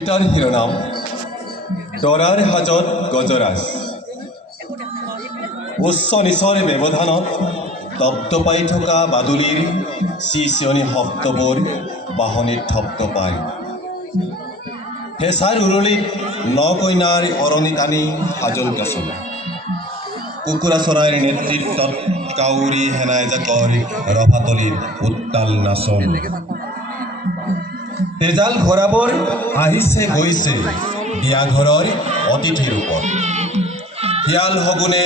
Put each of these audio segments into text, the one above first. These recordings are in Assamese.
কবিতাৰ শিৰোনাম তৰাৰ হাজত গজৰাজ। উচ্চ নিচৰ ব্যৱধানত দপদপাই থকা বাদুলিৰ চিঞনি শব্দবোৰ বাঁহনিত থপথপায়। ফেঁচাৰ উৰুলিত ন কইনাৰ অৰণি টানি সাজোন কাচোন। কুকুৰা চৰাইৰ নেতৃত্বত কাউৰী সেনা এজাকৰ ৰভাতলিৰ উত্তাল নাচন। তেজাল ঘোঁৰাবোৰ আহিছে গৈছে বিয়াঘৰৰ অতিথি ৰূপত। শিয়াল শগুনে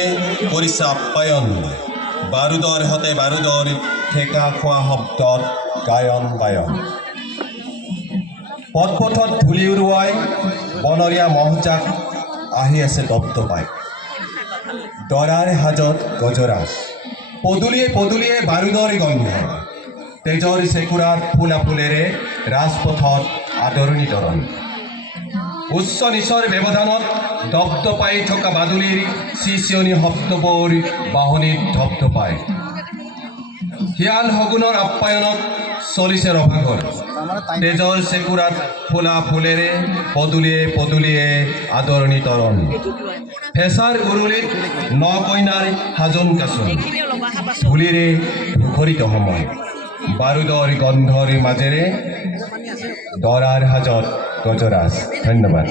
কৰিছে আপ্যায়ন, বাৰুদৰ হতে বাৰুদৰ ঠেকা খোৱা শব্দত গায়ন বায়ন। পথপথত ধূলি উৰুৱাই বনৰীয়া মহজাক আহি আছে দপদপাই। দৰাৰ হাজত গজৰাজ, পদূলিয়ে পদূলিয়ে বাৰুদৰ গন্ধ। তেজৰ চেকুৰাত ফুলা ফুলেৰে ৰাজপথত আদৰণি তৰণ। উচ্চ নিচৰ ব্যৱধানত দপদপাই থকা বাদুলিৰ চিঞনি শব্দবোৰ বাঁহনিত ধপধপায়। শিয়াল শগুনৰ আপ্যায়নত চলিছে ৰভাঘৰ। তেজৰ চেকুৰাত ফুলা ফুলেৰে পদূলিয়ে পদূলিয়ে আদৰণি তৰণ। ফেঁচাৰ উৰুলিত ন কইনাৰ সাজোন কাচোন। ধূলিৰে মুখৰিত সময়, বাৰুদৰ গন্ধৰ মাজেৰে দৰাৰ হাজত গজৰাজ। ধন্যবাদ।